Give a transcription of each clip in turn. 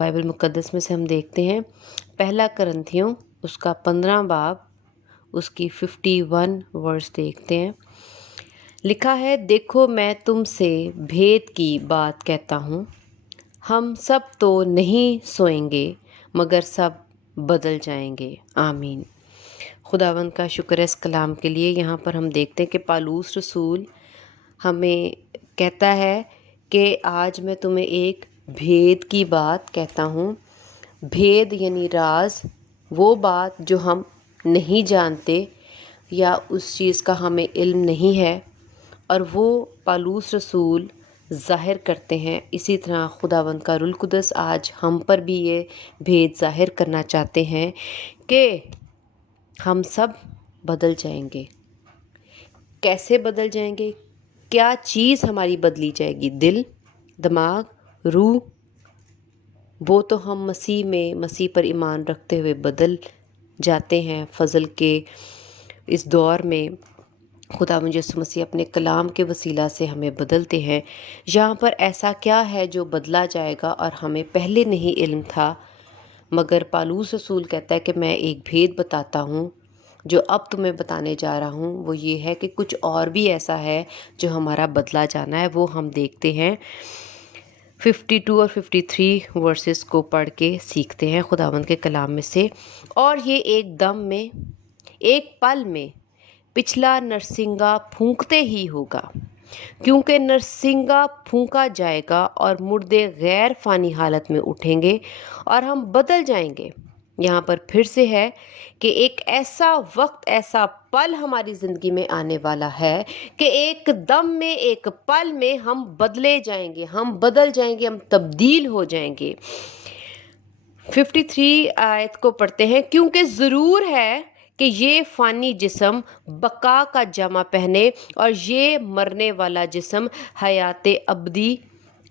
Bible مقدس میں سے ہم دیکھتے ہیں پہلا کرنتھیوں اس کا 15 باب اس کی 51 ورس دیکھتے ہیں۔ لکھا ہے، دیکھو میں تم سے بھید کی بات کہتا ہوں، ہم سب تو نہیں سوئیں گے مگر سب بدل جائیں گے۔ آمین۔ خداوند کا شکر ہے اس کلام کے لیے۔ یہاں پر ہم دیکھتے ہیں کہ پالوس رسول ہمیں کہتا ہے کہ آج میں تمہیں ایک بھید کی بات کہتا ہوں۔ بھید یعنی راز، وہ بات جو ہم نہیں جانتے یا اس چیز کا ہمیں علم نہیں ہے، اور وہ پالوس رسول ظاہر کرتے ہیں۔ اسی طرح خداوند کا روح القدس آج ہم پر بھی یہ بھید ظاہر کرنا چاہتے ہیں کہ ہم سب بدل جائیں گے۔ کیسے بدل جائیں گے؟ کیا چیز ہماری بدلی جائے گی؟ دل، دماغ، روح؟ وہ تو ہم مسیح پر ایمان رکھتے ہوئے بدل جاتے ہیں۔ فضل کے اس دور میں خداوند یسوع مسیح اپنے کلام کے وسیلہ سے ہمیں بدلتے ہیں۔ یہاں پر ایسا کیا ہے جو بدلا جائے گا اور ہمیں پہلے نہیں علم تھا؟ مگر پالوس رسول کہتا ہے کہ میں ایک بھید بتاتا ہوں، جو اب تمہیں بتانے جا رہا ہوں وہ یہ ہے کہ کچھ اور بھی ایسا ہے جو ہمارا بدلا جانا ہے۔ وہ ہم دیکھتے ہیں 52 اور 53 ورسز کو پڑھ کے سیکھتے ہیں خداوند کے کلام میں سے۔ اور یہ ایک دم میں، ایک پل میں پچھلا نرسنگا پھونکتے ہی ہوگا، کیونکہ نرسنگا پھونکا جائے گا اور مردے غیر فانی حالت میں اٹھیں گے اور ہم بدل جائیں گے۔ یہاں پر پھر سے ہے کہ ایک ایسا وقت، ایسا پل ہماری زندگی میں آنے والا ہے کہ ایک دم میں، ایک پل میں ہم بدلے جائیں گے، ہم بدل جائیں گے، ہم تبدیل ہو جائیں گے۔ 53 آیت کو پڑھتے ہیں، کیونکہ ضرور ہے کہ یہ فانی جسم بقا کا جامہ پہنے اور یہ مرنے والا جسم حیات ابدی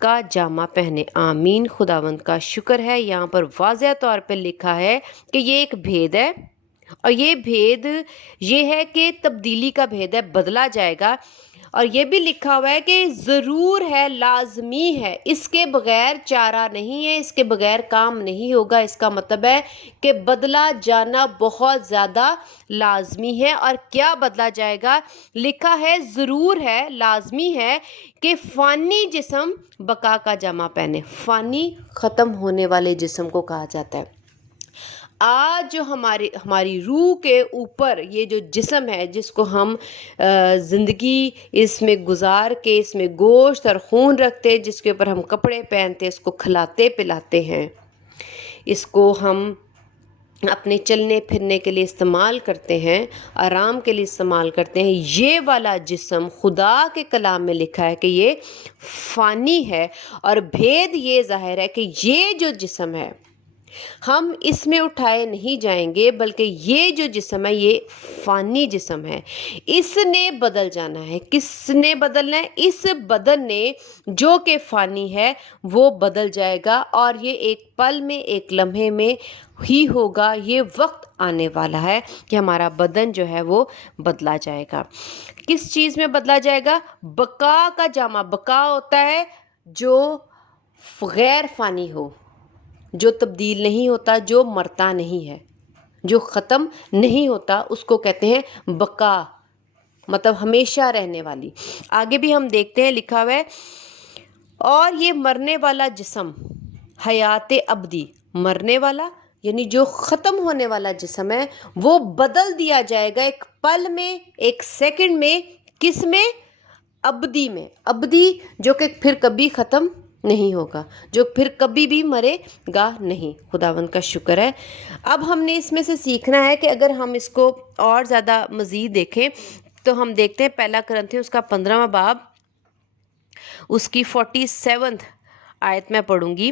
کا جامہ پہنے۔ آمین۔ خداوند کا شکر ہے۔ یہاں پر واضح طور پہ لکھا ہے کہ یہ ایک بھید ہے، اور یہ بھید یہ ہے کہ تبدیلی کا بھید ہے، بدلا جائے گا۔ اور یہ بھی لکھا ہوا ہے کہ ضرور ہے، لازمی ہے، اس کے بغیر چارہ نہیں ہے، اس کے بغیر کام نہیں ہوگا۔ اس کا مطلب ہے کہ بدلا جانا بہت زیادہ لازمی ہے۔ اور کیا بدلا جائے گا؟ لکھا ہے ضرور ہے، لازمی ہے کہ فانی جسم بقا کا جامہ پہنے۔ فانی، ختم ہونے والے جسم کو کہا جاتا ہے۔ آج جو ہماری روح کے اوپر یہ جو جسم ہے، جس کو ہم زندگی اس میں گزار کے، اس میں گوشت اور خون رکھتے، جس کے اوپر ہم کپڑے پہنتے، اس کو کھلاتے پلاتے ہیں، اس کو ہم اپنے چلنے پھرنے کے لیے استعمال کرتے ہیں، آرام کے لیے استعمال کرتے ہیں، یہ والا جسم خدا کے کلام میں لکھا ہے کہ یہ فانی ہے۔ اور بھید یہ ظاہر ہے کہ یہ جو جسم ہے، ہم اس میں اٹھائے نہیں جائیں گے، بلکہ یہ جو جسم ہے یہ فانی جسم ہے، اس نے بدل جانا ہے۔ کس نے بدلنا ہے؟ اس بدن نے جو کہ فانی ہے وہ بدل جائے گا، اور یہ ایک پل میں، ایک لمحے میں ہی ہوگا۔ یہ وقت آنے والا ہے کہ ہمارا بدن جو ہے وہ بدلا جائے گا۔ کس چیز میں بدلا جائے گا؟ بقا کا جامہ۔ بقا ہوتا ہے جو غیر فانی ہو، جو تبدیل نہیں ہوتا، جو مرتا نہیں ہے، جو ختم نہیں ہوتا، اس کو کہتے ہیں بقا، مطلب ہمیشہ رہنے والی۔ آگے بھی ہم دیکھتے ہیں، لکھا ہوا ہے، اور یہ مرنے والا جسم حیات ابدی، مرنے والا یعنی جو ختم ہونے والا جسم ہے، وہ بدل دیا جائے گا ایک پل میں، ایک سیکنڈ میں۔ کس میں؟ ابدی میں۔ ابدی جو کہ پھر کبھی ختم نہیں ہوگا، جو پھر کبھی بھی مرے گا نہیں۔ خداوند کا شکر ہے۔ اب ہم نے اس میں سے سیکھنا ہے کہ اگر ہم اس کو اور زیادہ مزید دیکھیں تو ہم دیکھتے ہیں پہلا کرنتھیوں اس کا 15واں باب اس کی 47 آیت میں پڑھوں گی۔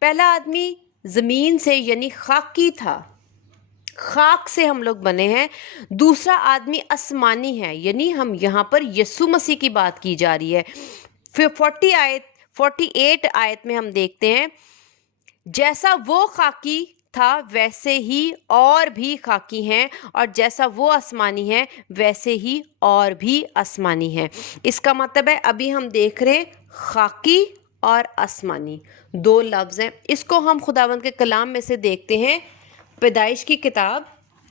پہلا آدمی زمین سے یعنی خاکی تھا، خاک سے ہم لوگ بنے ہیں۔ دوسرا آدمی آسمانی ہے، یعنی ہم یہاں پر یسوع مسیح کی بات کی جا رہی ہے۔ پھر 48 آیت میں ہم دیکھتے ہیں، جیسا وہ خاکی تھا ویسے ہی اور بھی خاکی ہیں، اور جیسا وہ آسمانی ہے ویسے ہی اور بھی آسمانی ہیں۔ اس کا مطلب ہے ابھی ہم دیکھ رہے ہیں خاکی اور آسمانی، دو لفظ ہیں۔ اس کو ہم خداوند کے کلام میں سے دیکھتے ہیں، پیدائش کی کتاب،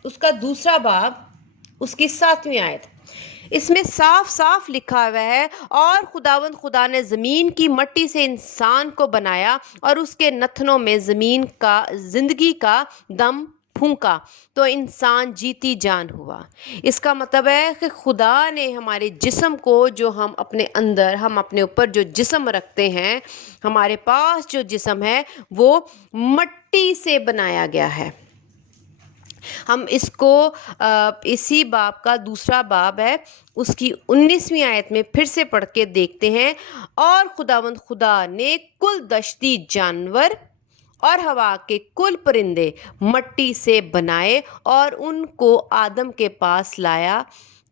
اس کا 2 باب، اس کی 7ویں آیت۔ اس میں صاف صاف لکھا ہوا ہے، اور خداوند خدا نے زمین کی مٹی سے انسان کو بنایا اور اس کے نتنوں میں زمین کا زندگی کا دم پھونکا تو انسان جیتی جان ہوا۔ اس کا مطلب ہے کہ خدا نے ہمارے جسم کو، جو ہم اپنے اندر، ہم اپنے اوپر جو جسم رکھتے ہیں، ہمارے پاس جو جسم ہے وہ مٹی سے بنایا گیا ہے۔ ہم اس کو اسی باب کا 2 باب ہے، اس کی 19ویں آیت میں پھر سے پڑھ کے دیکھتے ہیں۔ اور خداوند خدا نے کل دشتی جانور اور ہوا کے کل پرندے مٹی سے بنائے اور ان کو آدم کے پاس لایا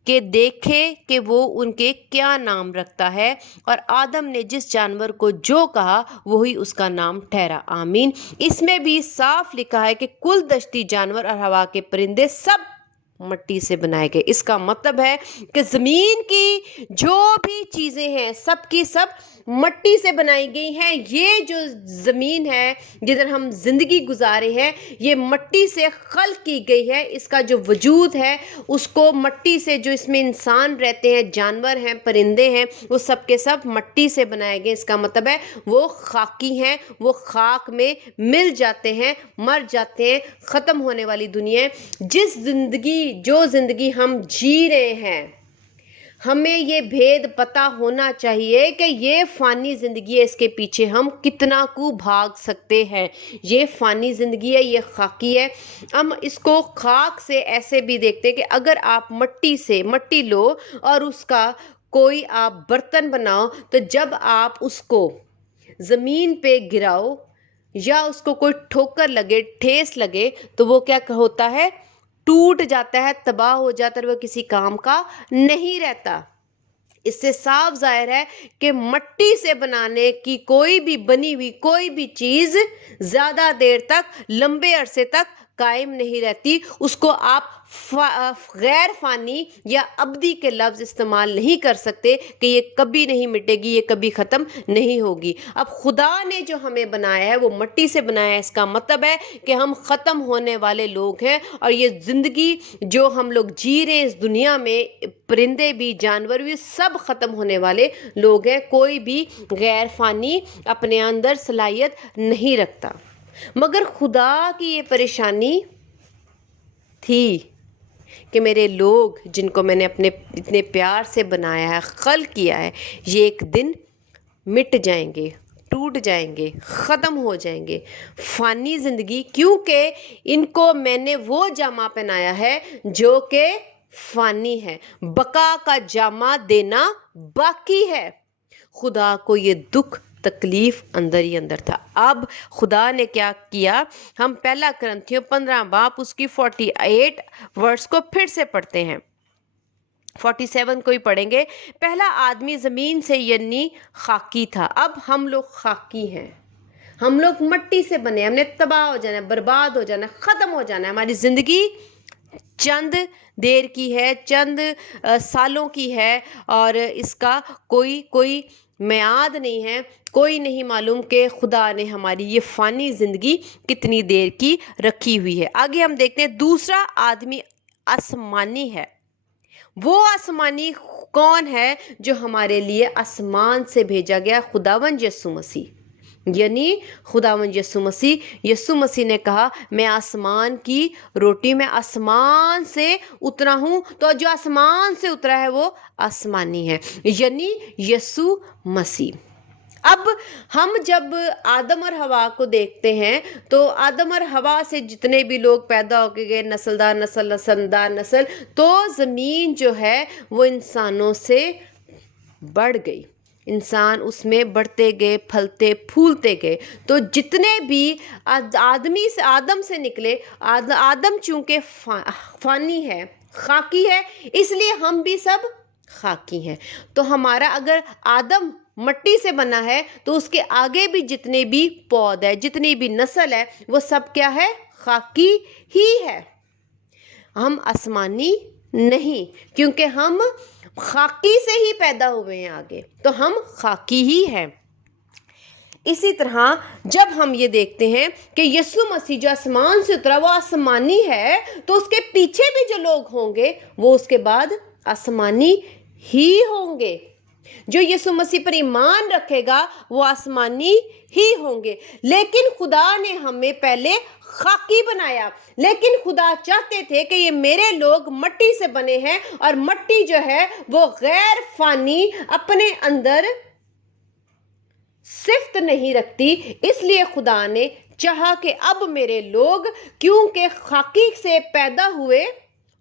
کہ دیکھے کہ وہ ان کے کیا نام رکھتا ہے، اور آدم نے جس جانور کو جو کہا وہی اس کا نام ٹھہرا۔ آمین۔ اس میں بھی صاف لکھا ہے کہ کل دشتی جانور اور ہوا کے پرندے سب مٹی سے بنائے گئے۔ اس کا مطلب ہے کہ زمین کی جو بھی چیزیں ہیں سب کی سب مٹی سے بنائی گئی ہیں۔ یہ جو زمین ہے جدھر ہم زندگی گزارے ہیں، یہ مٹی سے خلق کی گئی ہے۔ اس کا جو وجود ہے اس کو مٹی سے، جو اس میں انسان رہتے ہیں، جانور ہیں، پرندے ہیں، وہ سب کے سب مٹی سے بنائے گئے۔ اس کا مطلب ہے وہ خاکی ہیں، وہ خاک میں مل جاتے ہیں، مر جاتے ہیں، ختم ہونے والی دنیا ہے۔ جو زندگی ہم جی رہے ہیں، ہمیں یہ بھید پتہ ہونا چاہیے کہ یہ فانی زندگی ہے، اس کے پیچھے ہم کتنا کو بھاگ سکتے ہیں۔ یہ فانی زندگی ہے، یہ خاکی ہے۔ ہم اس کو خاک سے ایسے بھی دیکھتے ہیں کہ اگر آپ مٹی لو اور اس کا کوئی آپ برتن بناؤ، تو جب آپ اس کو زمین پہ گراؤ یا اس کو کوئی ٹھوکر لگے، ٹھیس لگے، تو وہ کیا ہوتا ہے؟ ٹوٹ جاتا ہے، تباہ ہو جاتا ہے، وہ کسی کام کا نہیں رہتا۔ اس سے صاف ظاہر ہے کہ مٹی سے بنانے کی کوئی بھی بنی ہوئی کوئی بھی چیز زیادہ دیر تک، لمبے عرصے تک قائم نہیں رہتی۔ اس کو آپ غیر فانی یا ابدی کے لفظ استعمال نہیں کر سکتے کہ یہ کبھی نہیں مٹے گی، یہ کبھی ختم نہیں ہوگی۔ اب خدا نے جو ہمیں بنایا ہے وہ مٹی سے بنایا ہے۔ اس کا مطلب ہے کہ ہم ختم ہونے والے لوگ ہیں، اور یہ زندگی جو ہم لوگ جی رہے ہیں اس دنیا میں، پرندے بھی، جانور بھی، سب ختم ہونے والے لوگ ہیں۔ کوئی بھی غیر فانی اپنے اندر صلاحیت نہیں رکھتا۔ مگر خدا کی یہ پریشانی تھی کہ میرے لوگ جن کو میں نے اپنے اتنے پیار سے بنایا ہے، خلق کیا ہے، یہ ایک دن مٹ جائیں گے، ٹوٹ جائیں گے، ختم ہو جائیں گے۔ فانی زندگی، کیونکہ ان کو میں نے وہ جامہ پہنایا ہے جو کہ فانی ہے، بقا کا جامہ دینا باقی ہے۔ خدا کو یہ دکھ تکلیف اندر ہی اندر تھا۔ اب خدا نے کیا کیا؟ ہم 1 کرنتھیوں 15 باب اس کی 48 ورس کو پھر سے پڑھتے ہیں، 47 کو ہی پڑھیں گے۔ پہلا آدمی زمین سے یعنی خاکی تھا، اب ہم لوگ خاکی ہیں، ہم لوگ مٹی سے بنے، ہم نے تباہ ہو جانا ہے، برباد ہو جانا ہے، ختم ہو جانا ہے۔ ہماری زندگی چند دیر کی ہے، چند سالوں کی ہے، اور اس کا کوئی میعاد نہیں ہے۔ کوئی نہیں معلوم کہ خدا نے ہماری یہ فانی زندگی کتنی دیر کی رکھی ہوئی ہے۔ آگے ہم دیکھتے ہیں دوسرا آدمی آسمانی ہے۔ وہ آسمانی کون ہے؟ جو ہمارے لیے آسمان سے بھیجا گیا خداوند یسوع مسیح، یعنی خداوند یسوع مسیح نے کہا میں آسمان کی روٹی، میں آسمان سے اترا ہوں، تو جو آسمان سے اترا ہے وہ آسمانی ہے، یعنی یسوع مسیح۔ اب ہم جب آدم اور حوا کو دیکھتے ہیں تو آدم اور حوا سے جتنے بھی لوگ پیدا ہو کے گئے، نسل در نسل، تو زمین جو ہے وہ انسانوں سے بڑھ گئی، انسان اس میں بڑھتے گئے، پھلتے پھولتے گئے۔ تو جتنے بھی آدم سے نکلے، آدم چونکہ فانی ہے، خاکی ہے، اس لیے ہم بھی سب خاکی ہیں۔ تو ہمارا اگر آدم مٹی سے بنا ہے تو اس کے آگے بھی جتنے بھی پود ہے، جتنی بھی نسل ہے، وہ سب کیا ہے؟ خاکی ہی ہے۔ ہم آسمانی نہیں، کیونکہ ہم خاکی سے ہی پیدا ہوئے ہیں، آگے تو ہم خاکی ہی ہیں۔ اسی طرح جب ہم یہ دیکھتے ہیں کہ یسوع مسیح جو آسمان سے اترا وہ آسمانی ہے، تو اس کے پیچھے بھی جو لوگ ہوں گے وہ اس کے بعد آسمانی ہی ہوں گے۔ جو یسوع مسیح پر ایمان رکھے گا وہ آسمانی ہی ہوں گے۔ لیکن خدا نے ہمیں پہلے خاکی بنایا، لیکن خدا چاہتے تھے کہ یہ میرے لوگ مٹی سے بنے ہیں، اور مٹی جو ہے وہ غیر فانی اپنے اندر صفت نہیں رکھتی، اس لیے خدا نے چاہا کہ اب میرے لوگ کیونکہ خاکی سے پیدا ہوئے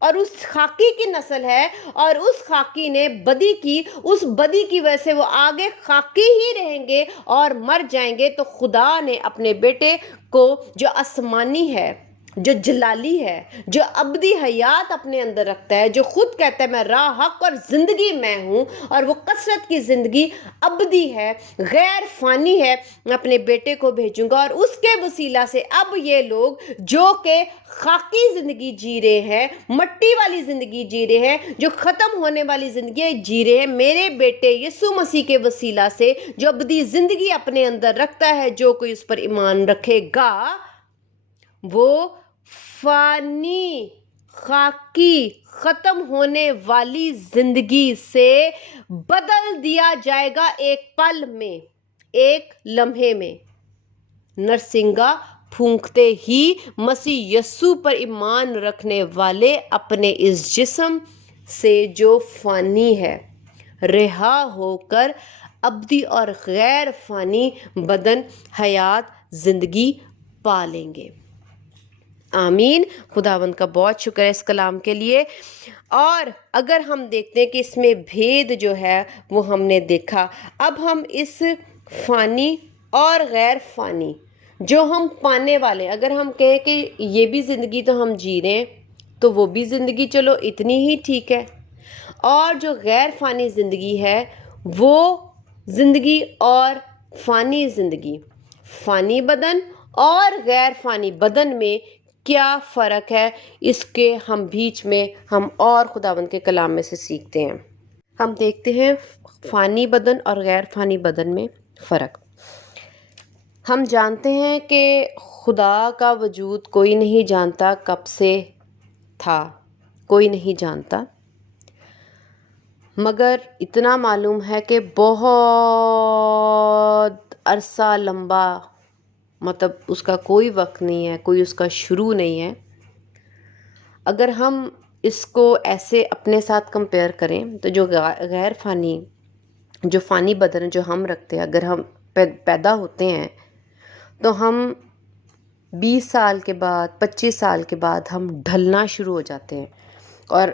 اور اس خاکی کی نسل ہے، اور اس خاکی نے بدی کی، اس بدی کی وجہ سے وہ آگے خاکی ہی رہیں گے اور مر جائیں گے، تو خدا نے اپنے بیٹے کو جو آسمانی ہے، جو جلالی ہے، جو ابدی حیات اپنے اندر رکھتا ہے، جو خود کہتا ہے میں راہ، حق اور زندگی میں ہوں، اور وہ کثرت کی زندگی ابدی ہے، غیر فانی ہے، میں اپنے بیٹے کو بھیجوں گا، اور اس کے وسیلہ سے اب یہ لوگ جو کہ خاکی زندگی جی رہے ہیں، مٹی والی زندگی جی رہے ہیں، جو ختم ہونے والی زندگی جی رہے ہیں، میرے بیٹے یسوع مسیح کے وسیلہ سے جو ابدی زندگی اپنے اندر رکھتا ہے، جو کوئی اس پر ایمان رکھے گا، وہ فانی، خاکی، ختم ہونے والی زندگی سے بدل دیا جائے گا ایک پل میں، ایک لمحے میں۔ نرسنگا پھونکتے ہی مسیح یسوع پر ایمان رکھنے والے اپنے اس جسم سے جو فانی ہے رہا ہو کر ابدی اور غیر فانی بدن، حیات، زندگی پا لیں گے۔ آمین۔ خداوند کا بہت شکر ہے اس کلام کے لیے۔ اور اگر ہم دیکھتے ہیں کہ اس میں بھید جو ہے وہ ہم نے دیکھا، اب ہم اس فانی اور غیر فانی جو ہم پانے والے، اگر ہم کہیں کہ یہ بھی زندگی تو ہم جی رہے ہیں، تو وہ بھی زندگی چلو اتنی ہی ٹھیک ہے، اور جو غیر فانی زندگی ہے وہ زندگی اور فانی زندگی، فانی بدن اور غیر فانی بدن میں کیا فرق ہے، اس کے ہم بیچ میں ہم اور خداوند کے کلام میں سے سیکھتے ہیں۔ ہم دیکھتے ہیں فانی بدن اور غیر فانی بدن میں فرق۔ ہم جانتے ہیں کہ خدا کا وجود کوئی نہیں جانتا کب سے تھا، کوئی نہیں جانتا، مگر اتنا معلوم ہے کہ بہت عرصہ لمبا، مطلب اس کا کوئی وقت نہیں ہے، کوئی اس کا شروع نہیں ہے۔ اگر ہم اس کو ایسے اپنے ساتھ کمپیئر کریں تو جو غیر فانی، جو فانی بدن جو ہم رکھتے ہیں، اگر ہم پیدا ہوتے ہیں تو ہم 20 سال کے بعد، 25 سال کے بعد ہم ڈھلنا شروع ہو جاتے ہیں، اور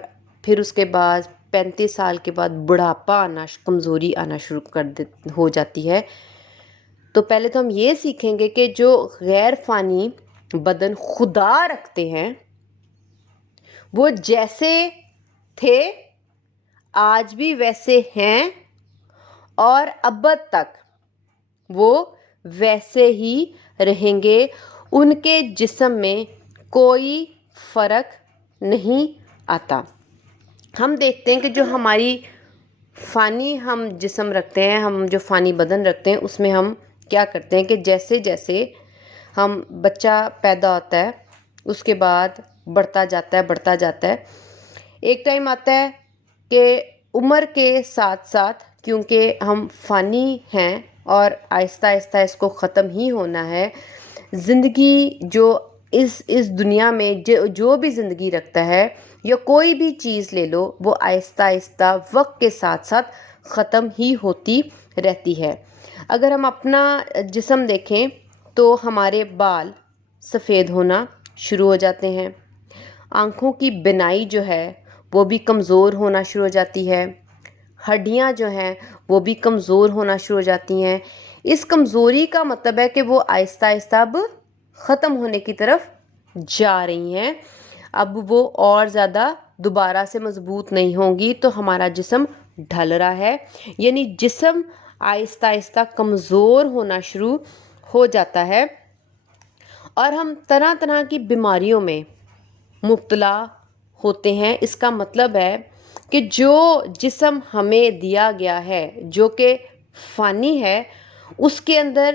پھر اس کے بعد 35 سال کے بعد بڑھاپا آنا، کمزوری آنا شروع ہو جاتی ہے۔ تو پہلے تو ہم یہ سیکھیں گے کہ جو غیر فانی بدن خدا رکھتے ہیں وہ جیسے تھے آج بھی ویسے ہیں، اور ابد تک وہ ویسے ہی رہیں گے، ان کے جسم میں کوئی فرق نہیں آتا۔ ہم دیکھتے ہیں کہ جو ہماری فانی ہم جسم رکھتے ہیں، ہم جو فانی بدن رکھتے ہیں، اس میں ہم کیا کرتے ہیں کہ جیسے جیسے ہم بچہ پیدا ہوتا ہے اس کے بعد بڑھتا جاتا ہے، بڑھتا جاتا ہے، ایک ٹائم آتا ہے کہ عمر کے ساتھ ساتھ، کیونکہ ہم فانی ہیں اور آہستہ آہستہ اس کو ختم ہی ہونا ہے، زندگی جو اس دنیا میں جو بھی زندگی رکھتا ہے یا کوئی بھی چیز لے لو، وہ آہستہ آہستہ وقت کے ساتھ ساتھ ختم ہی ہوتی رہتی ہے۔ اگر ہم اپنا جسم دیکھیں تو ہمارے بال سفید ہونا شروع ہو جاتے ہیں، آنکھوں کی بینائی جو ہے وہ بھی کمزور ہونا شروع ہو جاتی ہے، ہڈیاں جو ہیں وہ بھی کمزور ہونا شروع ہو جاتی ہیں۔ اس کمزوری کا مطلب ہے کہ وہ آہستہ آہستہ اب ختم ہونے کی طرف جا رہی ہیں، اب وہ اور زیادہ دوبارہ سے مضبوط نہیں ہوں گی، تو ہمارا جسم ڈھل رہا ہے، یعنی جسم آہستہ آہستہ کمزور ہونا شروع ہو جاتا ہے، اور ہم طرح طرح کی بیماریوں میں مبتلا ہوتے ہیں۔ اس کا مطلب ہے کہ جو جسم ہمیں دیا گیا ہے جو کہ فانی ہے، اس کے اندر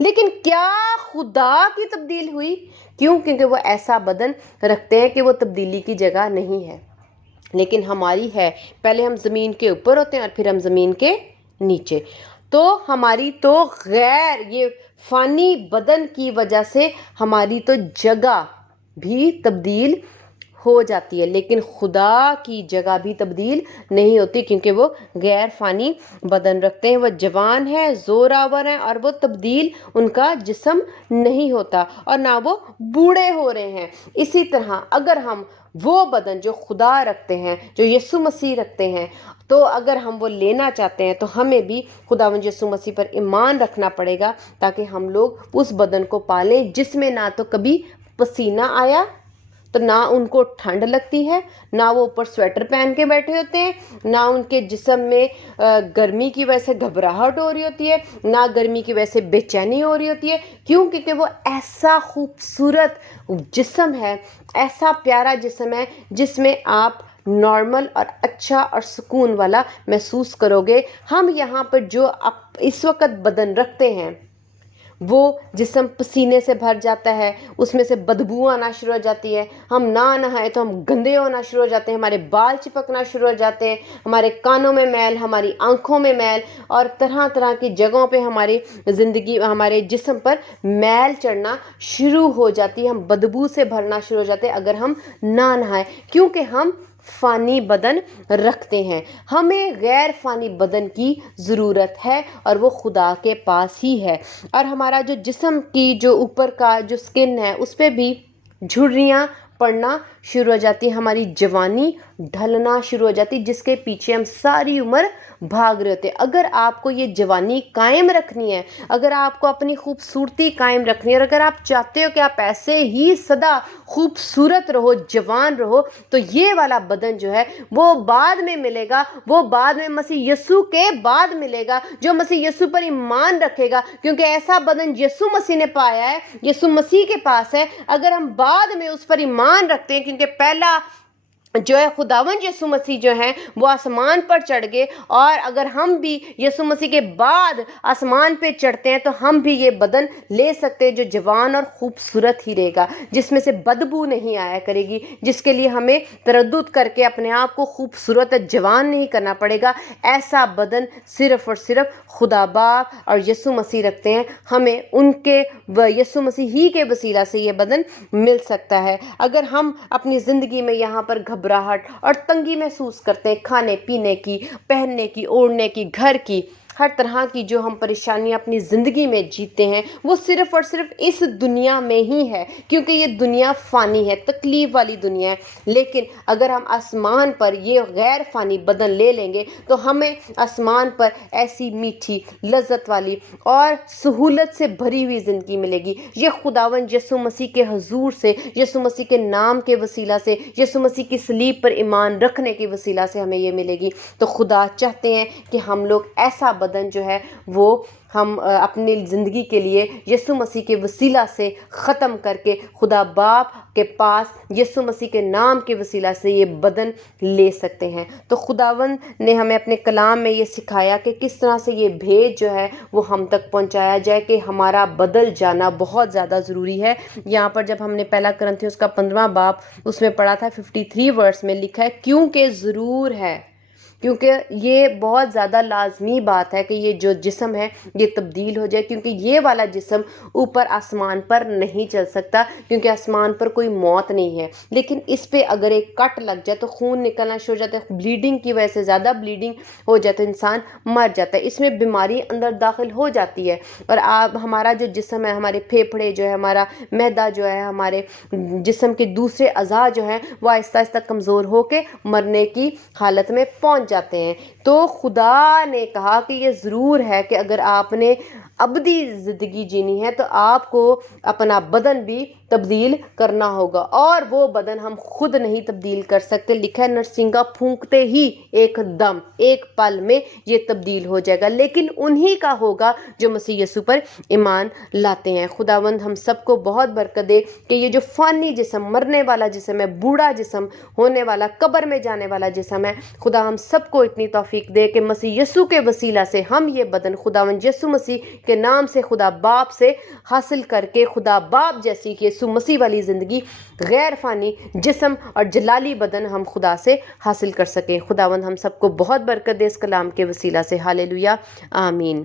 لیکن کیا خدا کی تبدیل ہوئی؟ کیوں؟ کیونکہ وہ ایسا بدن رکھتے ہیں کہ وہ تبدیلی کی جگہ نہیں ہے، لیکن ہماری ہے۔ پہلے ہم زمین کے اوپر ہوتے ہیں اور پھر ہم زمین کے نیچے، تو ہماری تو غیر یہ فانی بدن کی وجہ سے ہماری تو جگہ بھی تبدیل ہو جاتی ہے، لیکن خدا کی جگہ بھی تبدیل نہیں ہوتی، کیونکہ وہ غیر فانی بدن رکھتے ہیں۔ وہ جوان ہیں، زوراور ہیں، اور وہ تبدیل ان کا جسم نہیں ہوتا، اور نہ وہ بوڑھے ہو رہے ہیں۔ اسی طرح اگر ہم وہ بدن جو خدا رکھتے ہیں، جو یسوع مسیح رکھتے ہیں، تو اگر ہم وہ لینا چاہتے ہیں تو ہمیں بھی خداوند یسوع مسیح پر ایمان رکھنا پڑے گا، تاکہ ہم لوگ اس بدن کو پالیں جس میں نہ تو کبھی پسینہ آیا، تو نہ ان کو ٹھنڈ لگتی ہے، نہ وہ اوپر سویٹر پہن کے بیٹھے ہوتے ہیں، نہ ان کے جسم میں گرمی کی وجہ سے گھبراہٹ ہو رہی ہوتی ہے، نہ گرمی کی وجہ سے بے چینی ہو رہی ہوتی ہے۔ کیوں؟ کیونکہ وہ ایسا خوبصورت جسم ہے، ایسا پیارا جسم ہے جس میں آپ نارمل اور اچھا اور سکون والا محسوس کرو گے۔ ہم یہاں پر جو اس وقت بدن رکھتے ہیں، وہ جسم پسینے سے بھر جاتا ہے، اس میں سے بدبو آنا شروع ہو جاتی ہے، ہم نہ نہائے تو ہم گندے ہونا شروع ہو جاتے ہیں، ہمارے بال چپکنا شروع ہو جاتے ہیں، ہمارے کانوں میں میل، ہماری آنکھوں میں میل، اور طرح طرح کی جگہوں پہ ہماری زندگی، ہمارے جسم پر میل چڑھنا شروع ہو جاتی ہے، ہم بدبو سے بھرنا شروع ہو جاتے ہیں اگر ہم نہ نہائیں، کیونکہ ہم فانی بدن رکھتے ہیں۔ ہمیں غیر فانی بدن کی ضرورت ہے، اور وہ خدا کے پاس ہی ہے۔ اور ہمارا جو جسم کی جو اوپر کا جو سکن ہے، اس پہ بھی جھریاں پڑنا شروع ہو جاتی ہے، ہماری جوانی ڈھلنا شروع ہو جاتی، جس کے پیچھے ہم ساری عمر بھاگ رہے ہوتے ہیں۔ اگر آپ کو یہ جوانی قائم رکھنی ہے، اگر آپ کو اپنی خوبصورتی قائم رکھنی ہے، اور اگر آپ چاہتے ہو کہ آپ ایسے ہی سدا خوبصورت رہو، جوان رہو، تو یہ والا بدن جو ہے وہ بعد میں ملے گا، وہ بعد میں مسیح یسوع کے بعد ملے گا، جو مسیح یسوع پر ایمان رکھے گا، کیونکہ ایسا بدن یسوع مسیح نے پایا ہے، یسوع مسیح کے پاس ہے۔ اگر ہم بعد میں اس پر ایمان رکھتے ہیں، کیونکہ پہلا جو ہے خداوند یسوع مسیح جو ہیں وہ آسمان پر چڑھ گئے، اور اگر ہم بھی یسوع مسیح کے بعد آسمان پہ چڑھتے ہیں تو ہم بھی یہ بدن لے سکتے ہیں جو جوان اور خوبصورت ہی رہے گا، جس میں سے بدبو نہیں آیا کرے گی، جس کے لیے ہمیں تردد کر کے اپنے آپ کو خوبصورت جوان نہیں کرنا پڑے گا۔ ایسا بدن صرف اور صرف خدا باپ اور یسوع مسیح رکھتے ہیں، ہمیں ان کے یسوع مسیح ہی کے وسیلہ سے یہ بدن مل سکتا ہے۔ اگر ہم اپنی زندگی میں یہاں پر گھبراہٹ اور تنگی محسوس کرتے ہیں، کھانے پینے کی، پہننے کی، اوڑھنے کی، گھر کی، ہر طرح کی جو ہم پریشانیاں اپنی زندگی میں جیتے ہیں، وہ صرف اور صرف اس دنیا میں ہی ہے، کیونکہ یہ دنیا فانی ہے، تکلیف والی دنیا ہے۔ لیکن اگر ہم آسمان پر یہ غیر فانی بدن لے لیں گے تو ہمیں آسمان پر ایسی میٹھی، لذت والی اور سہولت سے بھری ہوئی زندگی ملے گی۔ یہ خداوند یسوع مسیح کے حضور سے، یسوع مسیح کے نام کے وسیلہ سے، یسوع مسیح کی صلیب پر ایمان رکھنے کے وسیلہ سے ہمیں یہ ملے گی۔ تو خدا چاہتے ہیں کہ ہم لوگ ایسا بدن جو ہے وہ ہم اپنی زندگی کے لیے یسوع مسیح کے وسیلہ سے ختم کر کے خدا باپ کے پاس یسوع مسیح کے نام کے وسیلہ سے یہ بدن لے سکتے ہیں۔ تو خداوند نے ہمیں اپنے کلام میں یہ سکھایا کہ کس طرح سے یہ بھیج جو ہے وہ ہم تک پہنچایا جائے، کہ ہمارا بدل جانا بہت زیادہ ضروری ہے۔ یہاں پر جب ہم نے پہلا کرنتھیوس کا 15واں باب اس میں پڑھا تھا، 53 ورس میں لکھا ہے، کیونکہ ضرور ہے، کیونکہ یہ بہت زیادہ لازمی بات ہے کہ یہ جو جسم ہے یہ تبدیل ہو جائے، کیونکہ یہ والا جسم اوپر آسمان پر نہیں چل سکتا، کیونکہ آسمان پر کوئی موت نہیں ہے، لیکن اس پہ اگر ایک کٹ لگ جائے تو خون نکلنا شروع ہو جاتا ہے، بلیڈنگ کی وجہ سے زیادہ بلیڈنگ ہو جائے تو انسان مر جاتا ہے، اس میں بیماری اندر داخل ہو جاتی ہے، اور ہمارا جو جسم ہے، ہمارے پھیپھڑے جو ہے، ہمارا معدہ جو ہے، ہمارے جسم کے دوسرے اعضاء جو ہیں وہ آہستہ آہستہ کمزور ہو کے مرنے کی حالت میں پہنچ جاتے ہیں۔ تو خدا نے کہا کہ یہ ضرور ہے کہ اگر آپ نے ابدی زندگی جینی ہے تو آپ کو اپنا بدن بھی تبدیل کرنا ہوگا، اور وہ بدن ہم خود نہیں تبدیل کر سکتے۔ لکھا ہے نرسنگا پھونکتے ہی ایک دم، ایک پل میں یہ تبدیل ہو جائے گا، لیکن انہی کا ہوگا جو مسیح یسوع پر ایمان لاتے ہیں۔ خداوند ہم سب کو بہت برکت دے کہ یہ جو فانی جسم، مرنے والا جسم ہے، بوڑھا جسم ہونے والا، قبر میں جانے والا جسم ہے، خدا ہم سب کو اتنی توفیق توفیق دے کہ مسیح یسوع کے وسیلہ سے ہم یہ بدن خداوند یسوع مسیح کے نام سے خدا باپ سے حاصل کر کے خدا باپ جیسی یسوع مسیح والی زندگی، غیر فانی جسم اور جلالی بدن ہم خدا سے حاصل کر سکیں۔ خداوند ہم سب کو بہت برکت دے اس کلام کے وسیلہ سے۔ ہالےلویا، آمین۔